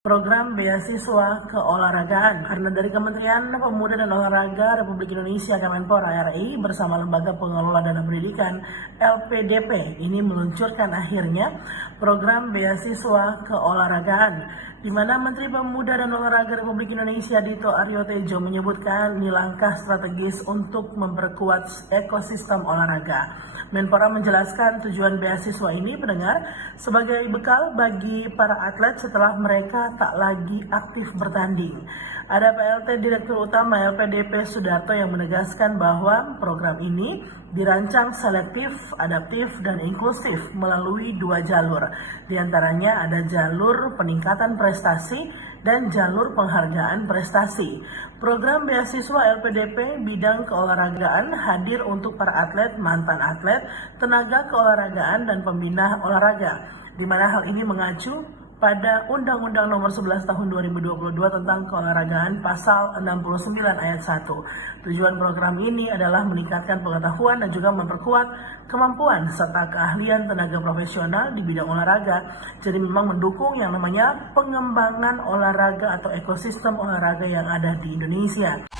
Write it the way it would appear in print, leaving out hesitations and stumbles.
Program beasiswa keolahragaan karena dari Kementerian Pemuda dan Olahraga Republik Indonesia Kemenpora RI bersama Lembaga Pengelola Dana Pendidikan LPDP ini meluncurkan akhirnya program beasiswa keolahragaan di mana Menteri Pemuda dan Olahraga Republik Indonesia Dito Aryo Tejo menyebutkan ini langkah strategis untuk memperkuat ekosistem olahraga. Menpora menjelaskan tujuan beasiswa ini pendengar sebagai bekal bagi para atlet setelah mereka tak lagi aktif bertanding. Ada PLT Direktur Utama LPDP Sudarto yang menegaskan bahwa program ini dirancang selektif, adaptif, dan inklusif melalui dua jalur. Di antaranya ada jalur peningkatan prestasi dan jalur penghargaan prestasi. Program beasiswa LPDP bidang keolahragaan hadir untuk para atlet, mantan atlet, tenaga keolahragaan, dan pembina olahraga, di mana hal ini mengacu pada Undang-Undang Nomor 11 Tahun 2022 tentang keolahragaan Pasal 69 Ayat 1. Tujuan program ini adalah meningkatkan pengetahuan dan juga memperkuat kemampuan serta keahlian tenaga profesional di bidang olahraga. Jadi memang mendukung yang namanya pengembangan olahraga atau ekosistem olahraga yang ada di Indonesia.